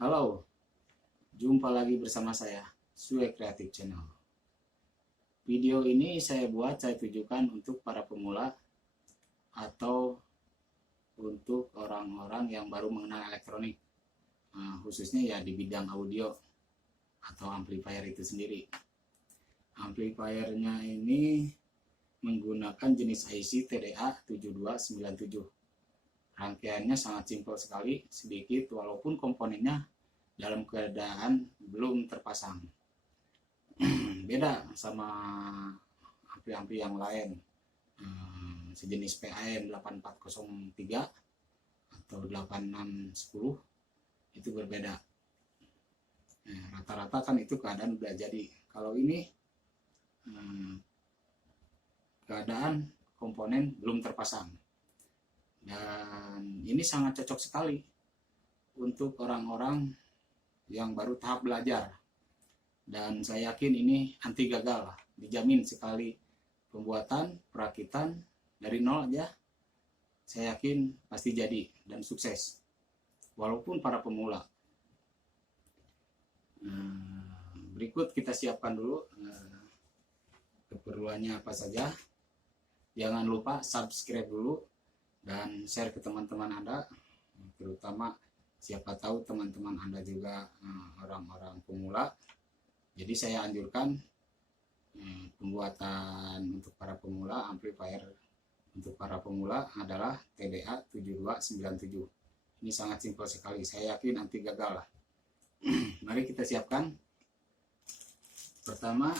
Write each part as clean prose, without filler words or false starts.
Halo, jumpa lagi bersama saya, Sue Creative Channel. Video ini saya tujukan untuk para pemula atau untuk orang-orang yang baru mengenal elektronik, khususnya ya di bidang audio atau amplifier itu sendiri. Amplifiernya ini menggunakan jenis IC TDA 7297. Rangkaiannya sangat simpel sekali, sedikit walaupun komponennya dalam keadaan belum terpasang. Beda sama ampli-ampli yang lain, sejenis PAM 8403 atau 8610 itu berbeda. Rata-rata kan itu keadaan udah jadi. Kalau ini keadaan komponen belum terpasang, dan ini sangat cocok sekali untuk orang-orang yang baru tahap belajar. Dan saya yakin ini anti gagal, dijamin sekali pembuatan, perakitan dari nol aja, saya yakin pasti jadi dan sukses, walaupun para pemula. Berikut kita siapkan dulu keperluannya apa saja. Jangan lupa subscribe dulu dan share ke teman-teman Anda, terutama siapa tahu teman-teman Anda juga orang-orang pemula. Jadi saya anjurkan pembuatan untuk para pemula, amplifier untuk para pemula adalah TDA 7297. Ini sangat simpel sekali, saya yakin anti gagal lah. Mari kita siapkan. Pertama,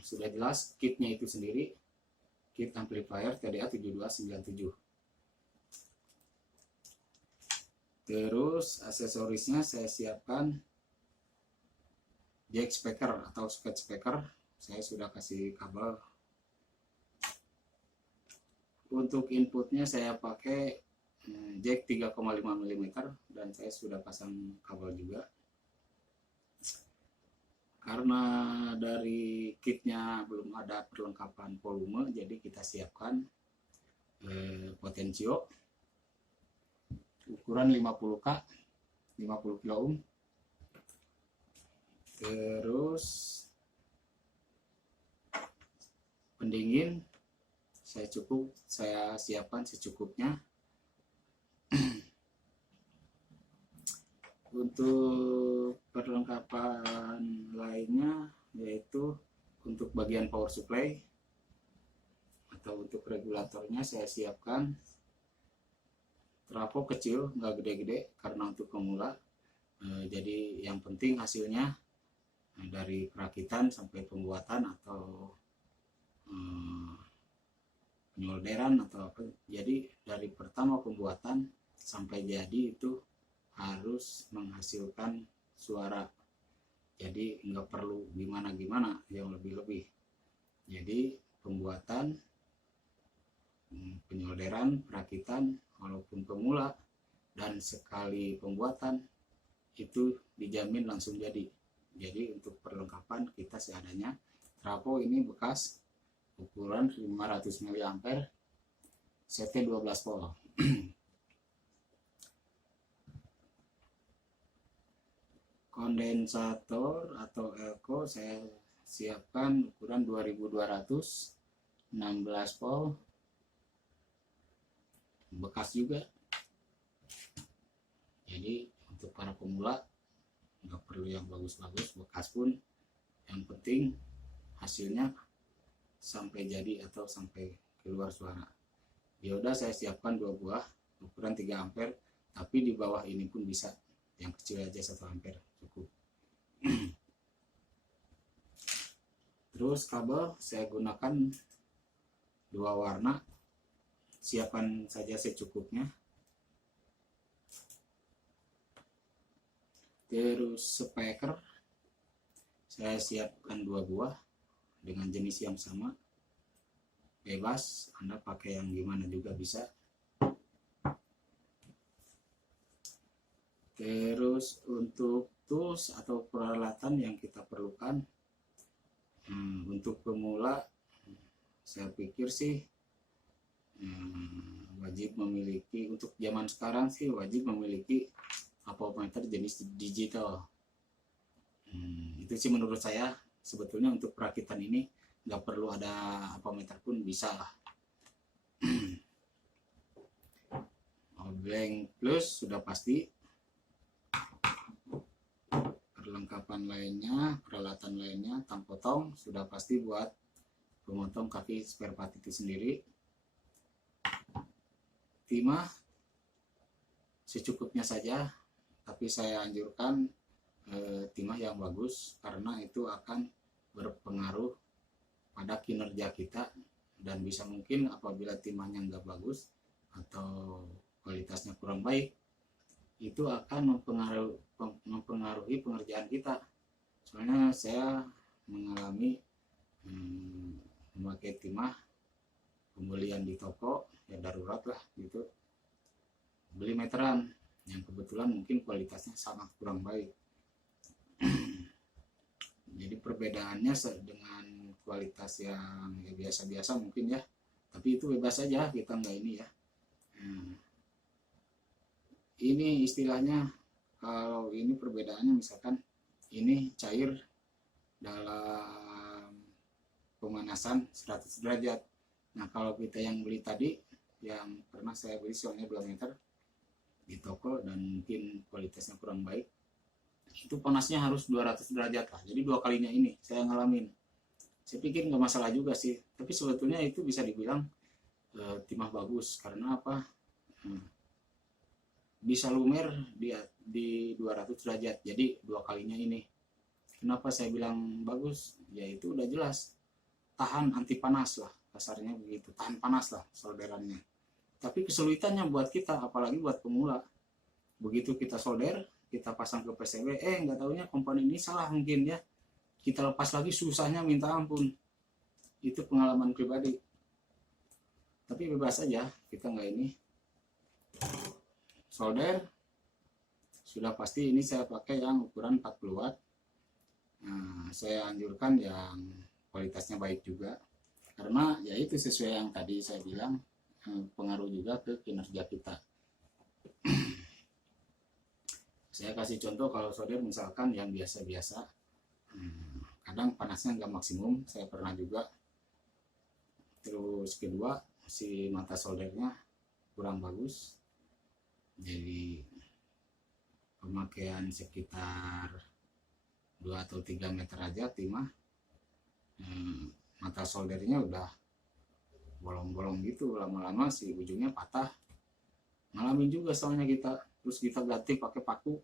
sudah jelas kitnya itu sendiri, kit amplifier TDA 7297. Terus aksesorisnya saya siapkan jack speaker atau socket speaker. Saya sudah kasih kabel. Untuk inputnya saya pakai jack 3,5 mm dan saya sudah pasang kabel juga. Karena dari kitnya belum ada perlengkapan volume, jadi kita siapkan potensio ukuran 50K, 50 kilo ohm. Terus pendingin saya siapkan secukupnya. Untuk perlengkapan lainnya yaitu untuk bagian power supply atau untuk regulatornya saya siapkan trafo kecil, nggak gede-gede karena untuk pemula. Jadi yang penting hasilnya dari perakitan sampai pembuatan atau penyolderan atau apa. Jadi dari pertama pembuatan sampai jadi itu harus menghasilkan suara. Jadi nggak perlu gimana-gimana yang lebih-lebih. Jadi pembuatan, penyolderan, perakitan, walaupun pemula dan sekali pembuatan itu dijamin langsung jadi. Jadi untuk perlengkapan kita seadanya. Trafo ini bekas, ukuran 500 mA, CT 12 volt. Kondensator atau elko saya siapkan ukuran 2200, 16 volt, bekas juga. Jadi untuk para pemula nggak perlu yang bagus-bagus, bekas pun yang penting hasilnya sampai jadi atau sampai keluar suara. Dioda saya siapkan 2 buah ukuran 3 ampere, tapi di bawah ini pun bisa, yang kecil aja 1 ampere cukup. Terus kabel saya gunakan 2 warna, siapkan saja secukupnya. Terus speaker saya siapkan 2 buah dengan jenis yang sama, bebas Anda pakai yang gimana juga bisa. Terus untuk tools atau peralatan yang kita perlukan untuk pemula, saya pikir sih wajib memiliki, untuk zaman sekarang sih wajib memiliki apometer jenis digital. Itu sih menurut saya. Sebetulnya untuk perakitan ini nggak perlu ada apometer pun bisa lah. Blank plus sudah pasti. Perlengkapan lainnya, peralatan lainnya, tang potong sudah pasti buat pemotong kaki spare part itu sendiri. Timah secukupnya saja, tapi saya anjurkan timah yang bagus karena itu akan berpengaruh pada kinerja kita, dan bisa mungkin apabila timahnya nggak bagus atau kualitasnya kurang baik, itu akan mempengaruhi pengerjaan kita. Soalnya saya mengalami memakai timah pembelian di toko, ya darurat lah gitu, beli meteran yang kebetulan mungkin kualitasnya sangat kurang baik. Jadi perbedaannya dengan kualitas yang biasa-biasa mungkin ya, tapi itu bebas saja, kita nggak ini ya. Ini istilahnya, kalau ini perbedaannya misalkan ini cair dalam pemanasan 100 derajat. Nah kalau kita yang beli tadi, yang pernah saya beli soalnya 2 meter di toko dan mungkin kualitasnya kurang baik, itu panasnya harus 200 derajat lah. Jadi 2 kalinya ini saya ngalamin. Saya pikir nggak masalah juga sih, tapi sebetulnya itu bisa dibilang timah bagus. Karena apa? Bisa lumer di 200 derajat, jadi 2 kalinya ini. Kenapa saya bilang bagus? Ya itu udah jelas, tahan anti panas lah, kasarnya begitu, tahan panas lah solderannya. Tapi kesulitannya buat kita, apalagi buat pemula, begitu kita solder, kita pasang ke PCB, nggak taunya komponen ini salah mungkin ya, kita lepas lagi susahnya minta ampun. Itu pengalaman pribadi. Tapi bebas aja, kita nggak ini. Solder sudah pasti ini saya pakai yang ukuran 40 watt. Nah, saya anjurkan yang kualitasnya baik juga, karena ya itu sesuai yang tadi saya bilang, pengaruh juga ke kinerja kita. Saya kasih contoh, kalau solder misalkan yang biasa-biasa, kadang panasnya nggak maksimum, saya pernah juga. Terus kedua, si mata soldernya kurang bagus, jadi pemakaian sekitar 2 atau 3 meter aja timah, mata soldernya udah bolong-bolong gitu, lama-lama si ujungnya patah. Ngalamin juga soalnya kita, terus kita ganti pakai paku,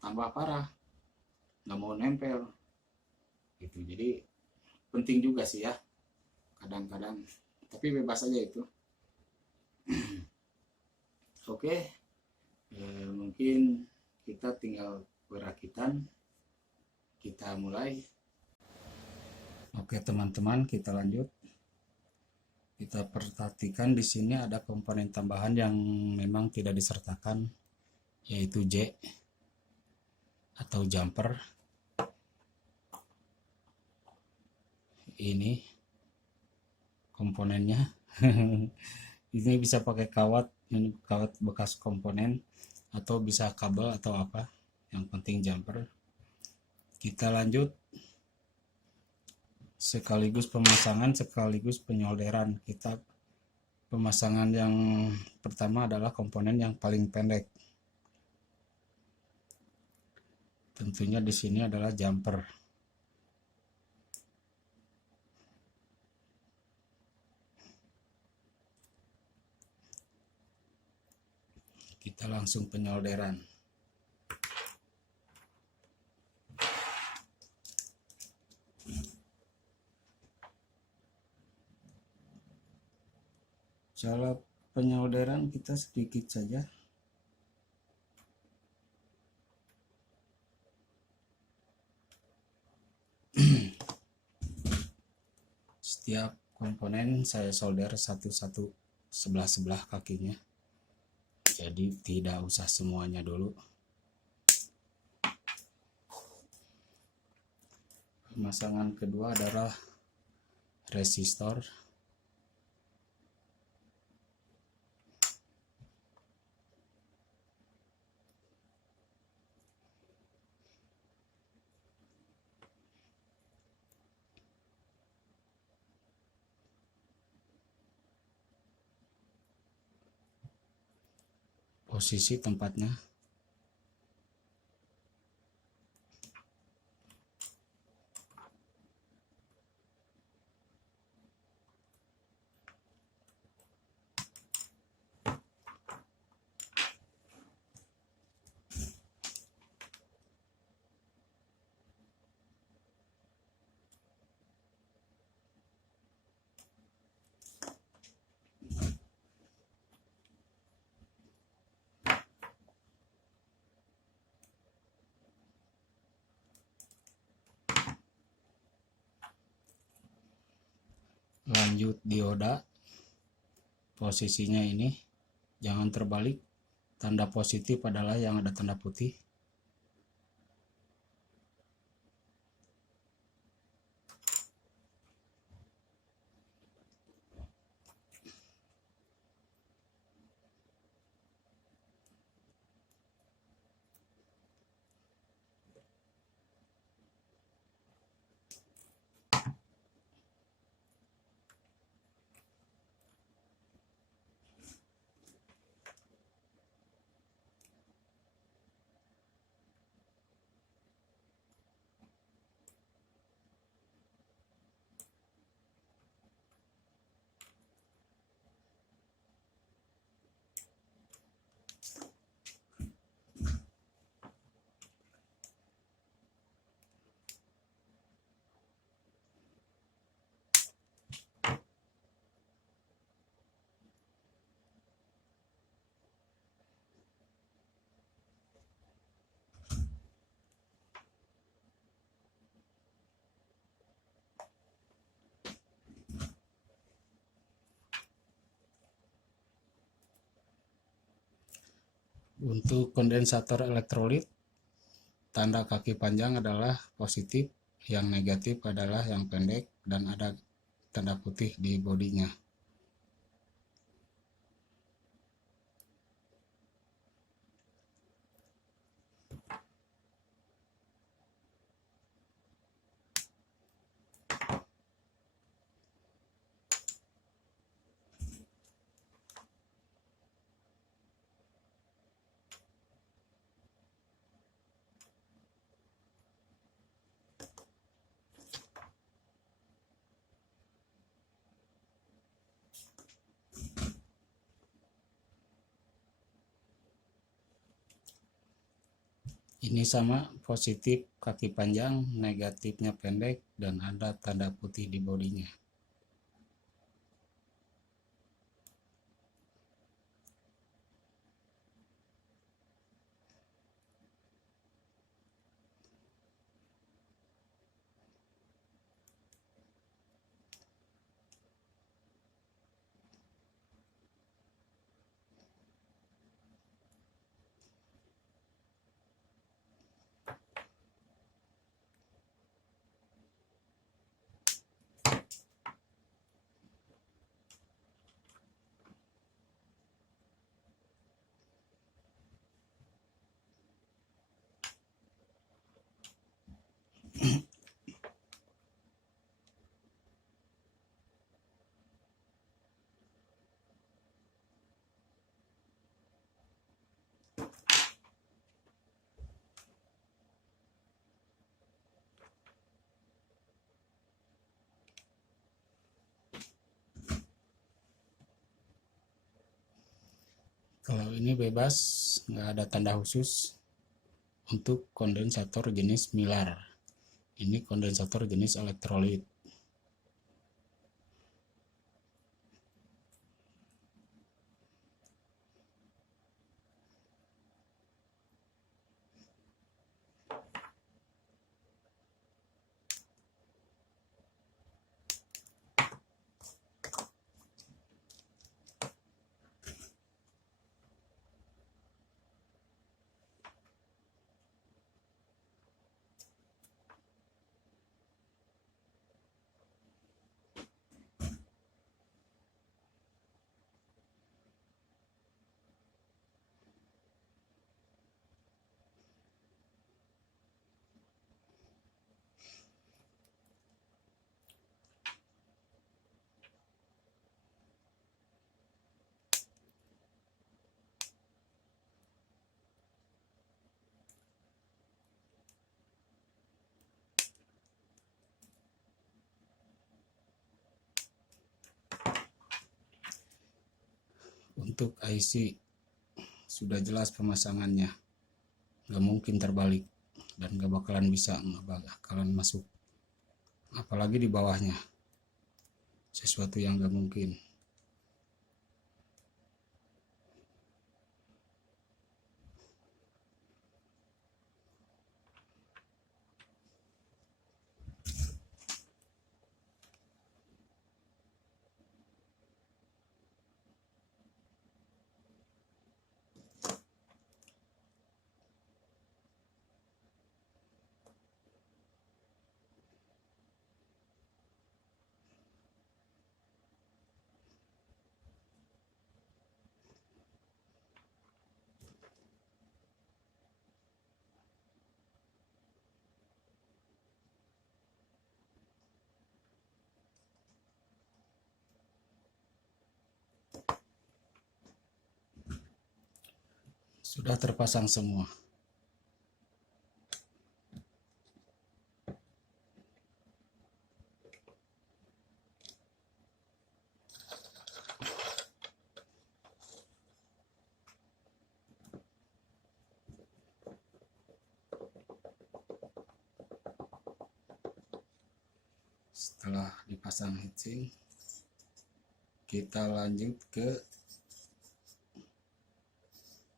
tambah parah, nggak mau nempel gitu. Jadi penting juga sih ya kadang-kadang, tapi bebas aja itu. Oke, mungkin kita tinggal perakitan, kita mulai. Oke teman-teman, kita lanjut. Kita perhatikan di sini ada komponen tambahan yang memang tidak disertakan, yaitu J atau jumper. Ini komponennya. Ini bisa pakai kawat, ini kawat bekas komponen, atau bisa kabel atau apa, yang penting jumper. Kita lanjut, sekaligus pemasangan sekaligus penyolderan. Kita pemasangan yang pertama adalah komponen yang paling pendek, tentunya di sini adalah jumper. Kita langsung penyolderan. Cara penyolderan kita sedikit saja. Setiap komponen saya solder satu-satu, sebelah-sebelah kakinya. Jadi tidak usah semuanya dulu. Pemasangan kedua adalah resistor. posisi tempatnya. Lanjut dioda, posisinya ini jangan terbalik, tanda positif adalah yang ada tanda putih. Untuk kondensator elektrolit, tanda kaki panjang adalah positif, yang negatif adalah yang pendek, dan ada tanda putih di bodinya. Ini sama, positif kaki panjang, negatifnya pendek, dan ada tanda putih di bodinya. Kalau ini bebas, nggak ada tanda khusus. Untuk kondensator jenis Mylar, ini kondensator jenis elektrolit. Untuk IC sudah jelas pemasangannya, nggak mungkin terbalik dan nggak bakalan bisa, nggak bakalan masuk, apalagi di bawahnya, sesuatu yang nggak mungkin. Sudah terpasang semua. Setelah dipasang heatsink, kita lanjut ke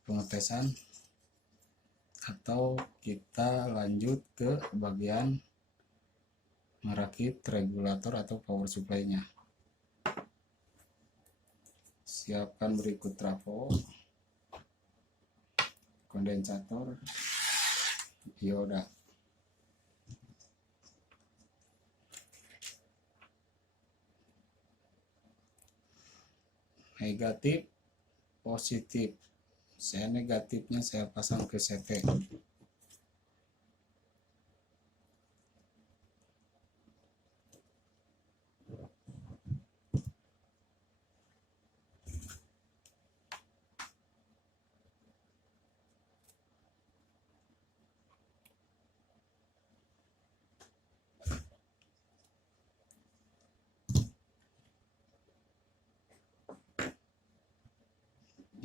pengetesan, atau kita lanjut ke bagian merakit regulator atau power supply-nya. Siapkan berikut trafo, kondensator, dioda. Negatif, positif. Saya negatifnya saya pasang ke CT.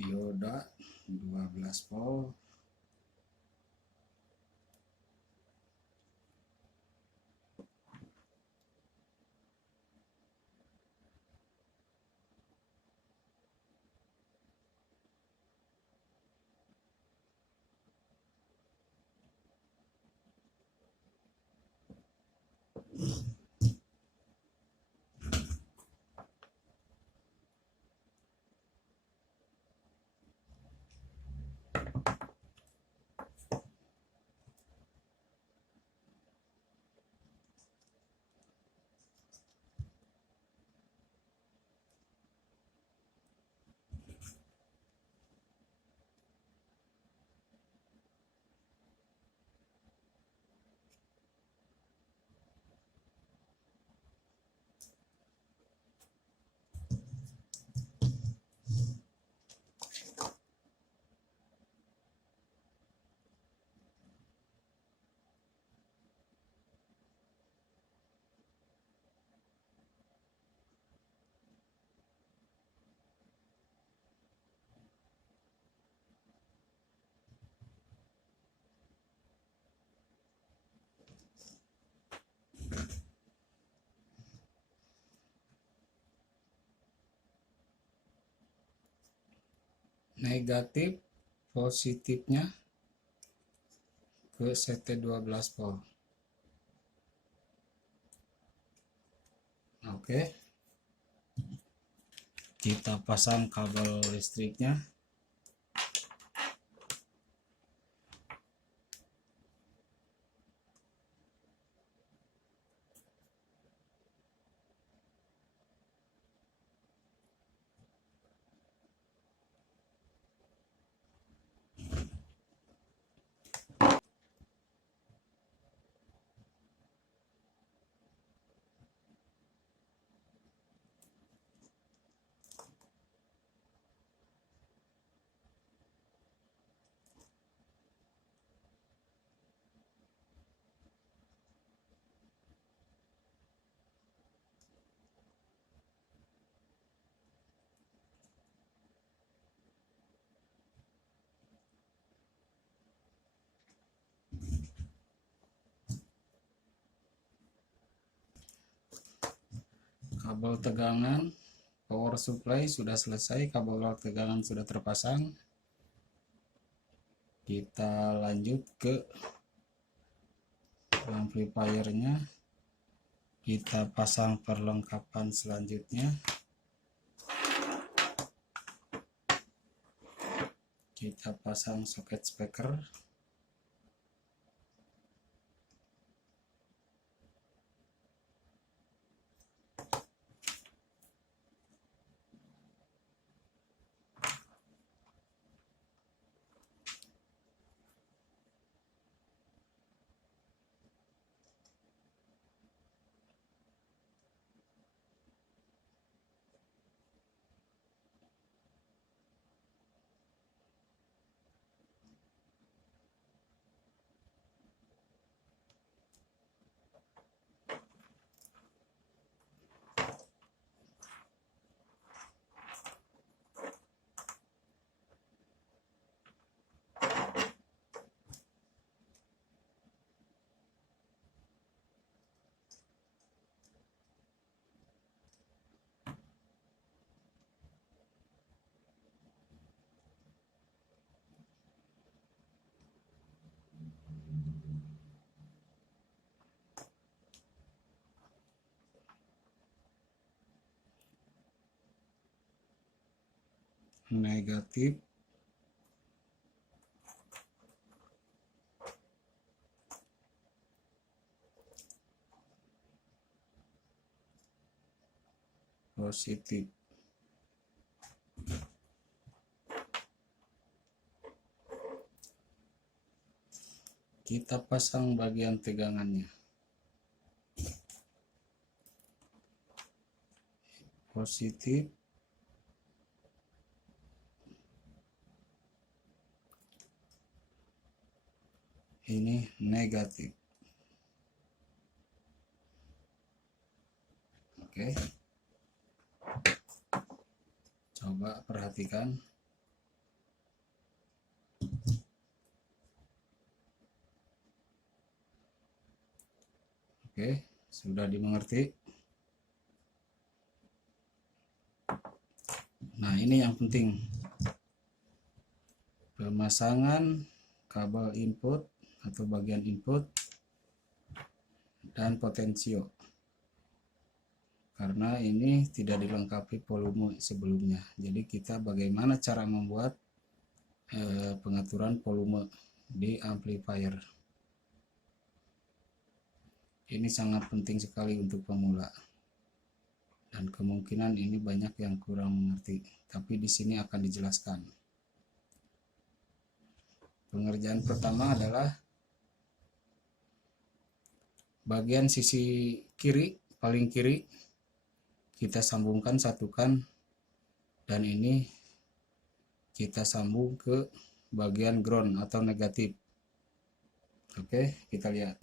Dioda 12 volt. Negatif, positifnya ke CT 12 volt. Oke, kita pasang kabel listriknya. Kabel tegangan power supply sudah selesai, kabel tegangan sudah terpasang. Kita lanjut ke amplifiernya, kita pasang perlengkapan selanjutnya. Kita pasang soket speaker. Negatif, positif. Kita pasang bagian tegangannya. Positif, ini negatif. Oke, coba perhatikan. Oke, sudah dimengerti. Nah, ini yang penting, pemasangan kabel input atau bagian input dan potensio, karena ini tidak dilengkapi volume sebelumnya. Jadi kita bagaimana cara membuat pengaturan volume di amplifier. Ini sangat penting sekali untuk pemula, dan kemungkinan ini banyak yang kurang mengerti, tapi di sini akan dijelaskan. Pengerjaan pertama adalah bagian sisi kiri, paling kiri, kita sambungkan, satukan, dan ini kita sambung ke bagian ground atau negatif. Oke, kita lihat.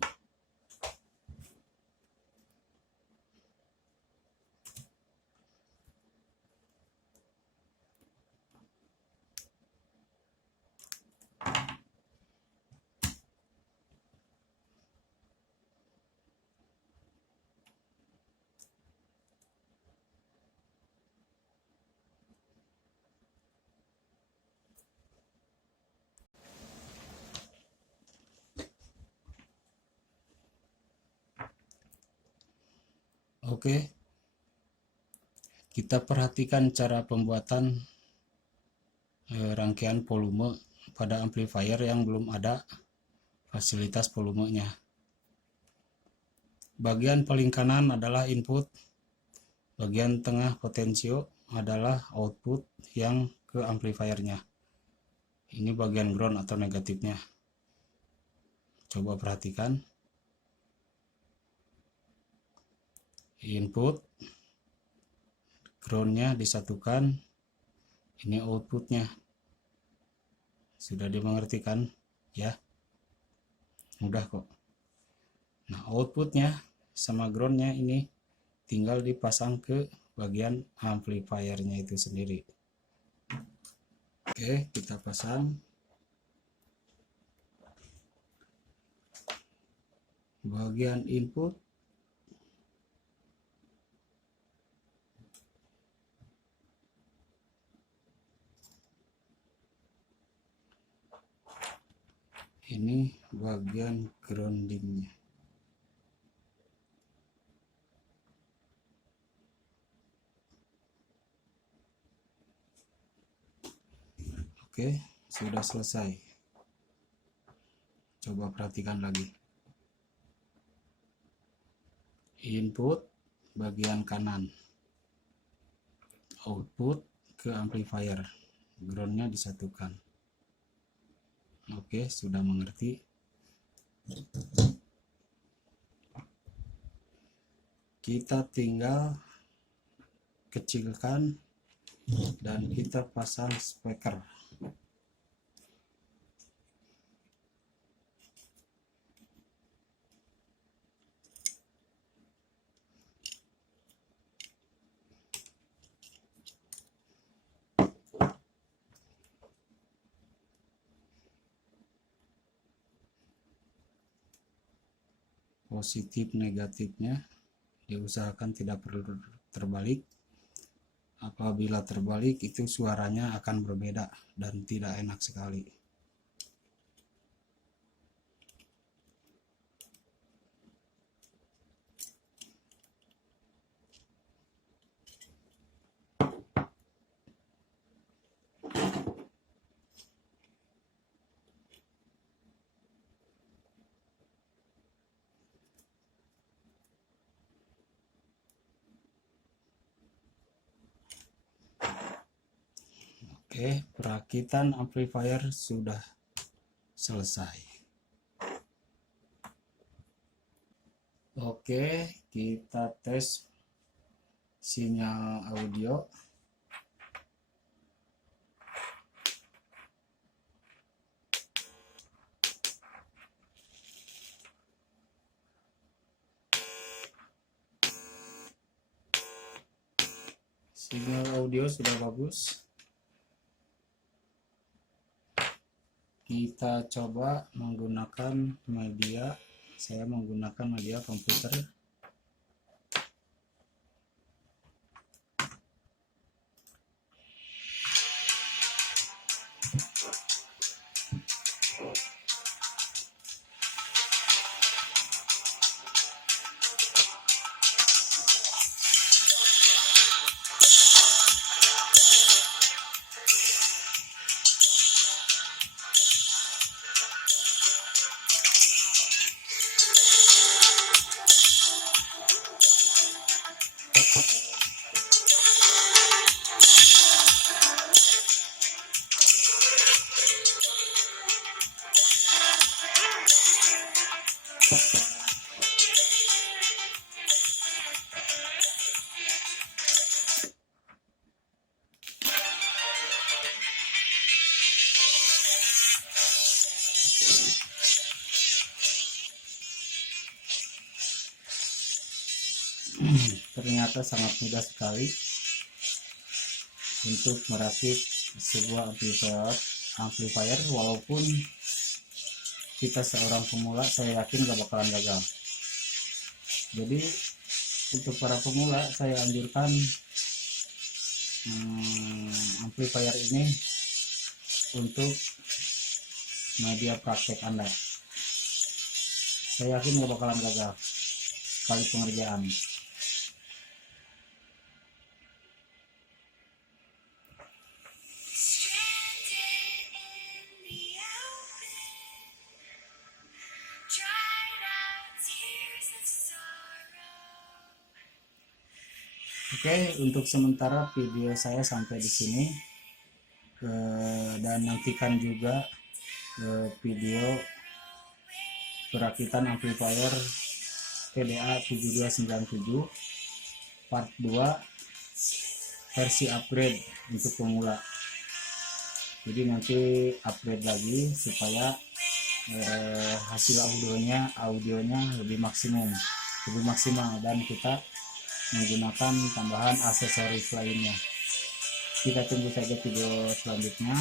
Oke, kita perhatikan cara pembuatan rangkaian volume pada amplifier yang belum ada fasilitas volumenya. Bagian paling kanan adalah input, bagian tengah potensio adalah output yang ke amplifiernya. Ini bagian ground atau negatifnya. Coba perhatikan. Input, groundnya disatukan, ini outputnya. Sudah dimengertikan ya, mudah kok. Nah, outputnya sama groundnya ini tinggal dipasang ke bagian amplifiernya itu sendiri. Oke, kita pasang. Bagian input, bagian groundingnya. Oke, sudah selesai. Coba perhatikan lagi. Input bagian kanan, output ke amplifier, groundnya disatukan. Oke, sudah mengerti. Kita tinggal kecilkan dan kita pasang speaker. Positif negatifnya diusahakan tidak perlu terbalik. Apabila terbalik itu suaranya akan berbeda dan tidak enak sekali. Oke, perakitan amplifier sudah selesai. Oke, kita tes sinyal audio. Sinyal audio sudah bagus. Kita coba menggunakan media. Saya menggunakan media komputer. Ternyata sangat mudah sekali untuk merakit sebuah amplifier. Walaupun kita seorang pemula, saya yakin gak bakalan gagal. Jadi untuk para pemula saya anjurkan amplifier ini untuk media praktek Anda. Saya yakin gak bakalan gagal sekali pengerjaan. Oke, untuk sementara video saya sampai di sini, dan nantikan juga video perakitan amplifier PDA 7297 part 2 versi upgrade untuk pemula. Jadi nanti upgrade lagi supaya hasil audionya lebih maksimal dan kita menggunakan tambahan aksesoris lainnya. Kita tunggu saja video selanjutnya.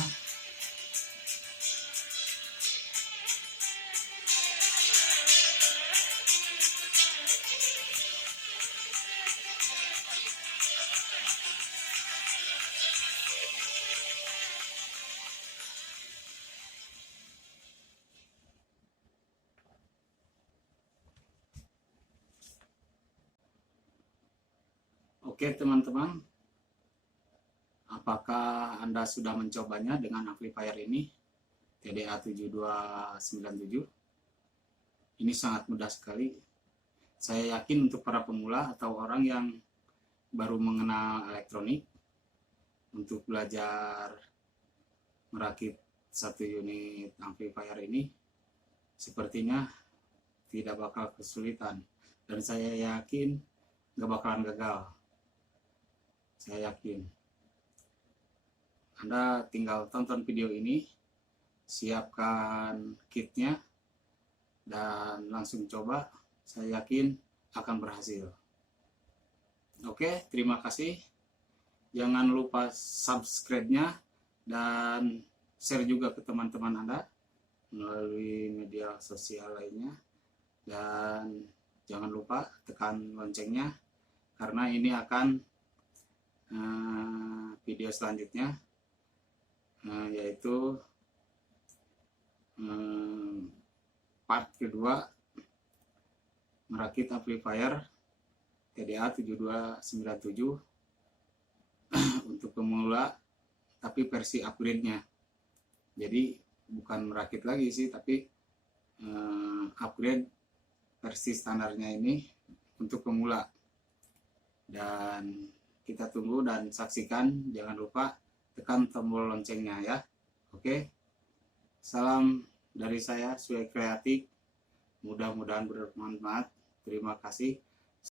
Oke teman-teman, apakah Anda sudah mencobanya dengan amplifier ini TDA 7297? Ini sangat mudah sekali. Saya yakin untuk para pemula atau orang yang baru mengenal elektronik, untuk belajar merakit satu unit amplifier ini sepertinya tidak bakal kesulitan, dan saya yakin gak bakalan gagal. Saya yakin. Anda tinggal tonton video ini, siapkan kitnya, dan langsung coba. Saya yakin akan berhasil. Oke, terima kasih. Jangan lupa subscribe-nya dan share juga ke teman-teman Anda melalui media sosial lainnya. Dan jangan lupa tekan loncengnya, karena ini akan video selanjutnya, yaitu part kedua merakit amplifier TDA 7297 untuk pemula, tapi versi upgrade-nya. Jadi bukan merakit lagi sih, tapi upgrade versi standarnya ini untuk pemula. Dan kita tunggu dan saksikan, jangan lupa tekan tombol loncengnya ya. Oke, salam dari saya, Sue Kreatif. Mudah-mudahan bermanfaat. Terima kasih.